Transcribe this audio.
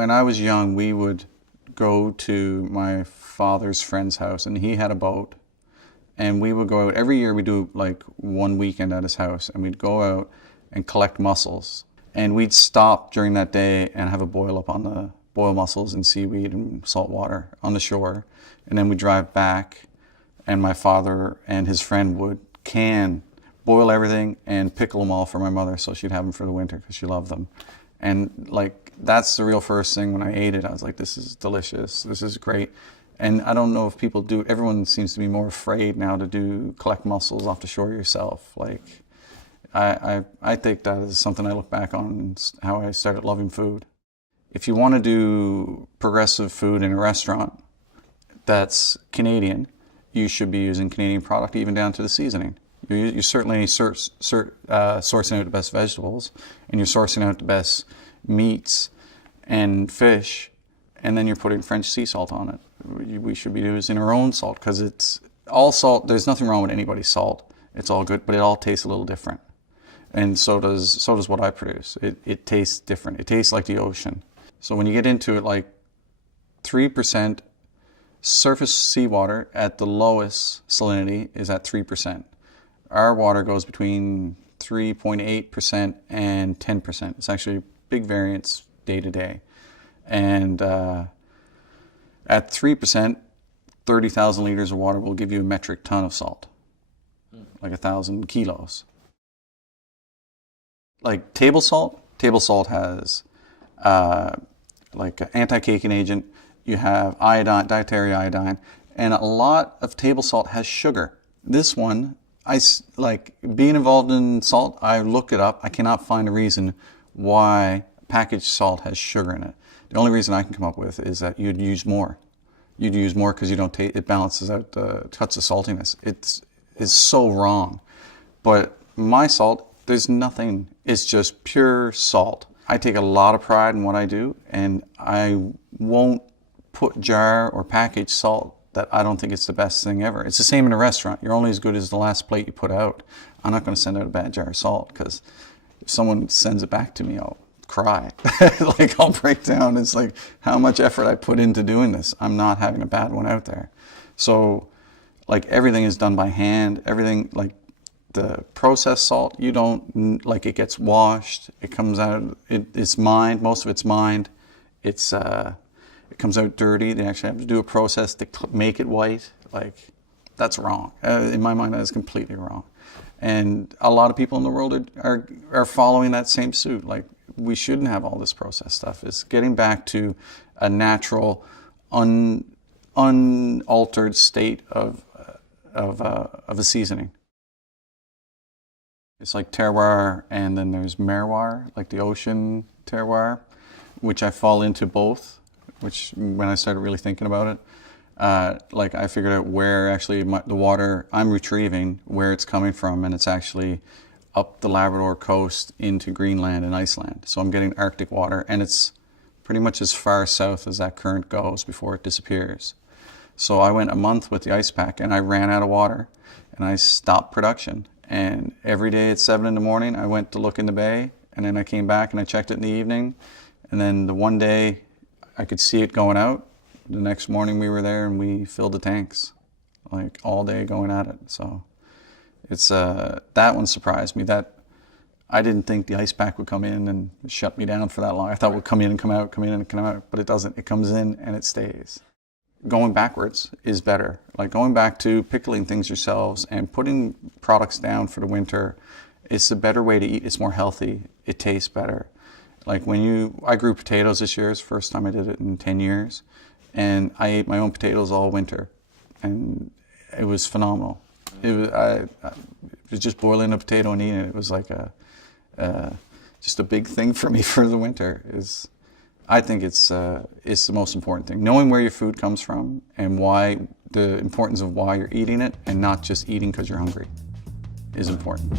When I was young, we would go to my father's friend's house, and he had a boat. And we would go out, every year we do like one weekend at his house, and we'd go out and collect mussels. And we'd stop during that day and have a boil up on the boil mussels and seaweed and salt water on the shore. And then we'd drive back, and my father and his friend would boil everything and pickle them all for my mother so she'd have them for the winter because she loved them. And like, that's the real first thing when I ate it. I was like, this is delicious, this is great. And I don't know if people do, everyone seems to be more afraid now to collect mussels off the shore yourself. Like, I think that is something I look back on and how I started loving food. If you want to do progressive food in a restaurant that's Canadian, you should be using Canadian product even down to the seasoning. You're certainly sourcing out the best vegetables, and you're sourcing out the best meats and fish, and then you're putting French sea salt on it. We should be using our own salt because it's all salt. There's nothing wrong with anybody's salt. It's all good, but it all tastes a little different. And so does what I produce. It tastes different. It tastes like the ocean. So when you get into it, like 3% surface seawater at the lowest salinity is at 3%. Our water goes between 3.8% and 10%. It's actually a big variance day to day. And at 3%, 30,000 liters of water will give you a metric ton of salt, like 1,000 kilos. Like table salt has like an anti-caking agent. You have iodine, dietary iodine, and a lot of table salt has sugar. This one, like being involved in salt, I looked it up. I cannot find a reason why packaged salt has sugar in it. The only reason I can come up with is that you'd use more. You'd use more because you don't taste, it balances out, cuts the saltiness. It's so wrong. But my salt, there's nothing, it's just pure salt. I take a lot of pride in what I do, and I won't put jar or packaged salt that I don't think it's the best thing ever. It's the same in a restaurant. You're only as good as the last plate you put out. I'm not going to send out a bad jar of salt because if someone sends it back to me, I'll cry. Like, I'll break down. It's like how much effort I put into doing this. I'm not having a bad one out there. So like everything is done by hand. Everything, like the processed salt, you don't, like, it gets washed. It comes out, it's mined. Most of it's mined. It's it comes out dirty. They actually have to do a process to make it white. Like, that's wrong. In my mind, that is completely wrong. And a lot of people in the world are following that same suit. Like, we shouldn't have all this processed stuff. It's getting back to a natural, unaltered state of a seasoning. It's like terroir, and then there's merroir, like the ocean terroir, which I fall into both. Which, when I started really thinking about it, like, I figured out where actually the water I'm retrieving, where it's coming from, and it's actually up the Labrador coast into Greenland and Iceland. So I'm getting Arctic water, and it's pretty much as far south as that current goes before it disappears. So I went a month with the ice pack, and I ran out of water, and I stopped production. And every day at 7 in the morning, I went to look in the bay, and then I came back and I checked it in the evening, and then the one day I could see it going out. The next morning we were there and we filled the tanks, like all day going at it. So it's that one surprised me. That I didn't think the ice pack would come in and shut me down for that long. I thought it would come in and come out, come in and come out, but it doesn't. It comes in and it stays. Going backwards is better. Like going back to pickling things yourselves and putting products down for the winter, it's a better way to eat. It's more healthy. It tastes better. Like I grew potatoes this year. It's the first time I did it in 10 years. And I ate my own potatoes all winter. And it was phenomenal. It was just boiling a potato and eating it. It was like just a big thing for me for the winter. I think it's the most important thing. Knowing where your food comes from and the importance of why you're eating it, and not just eating because you're hungry, is important.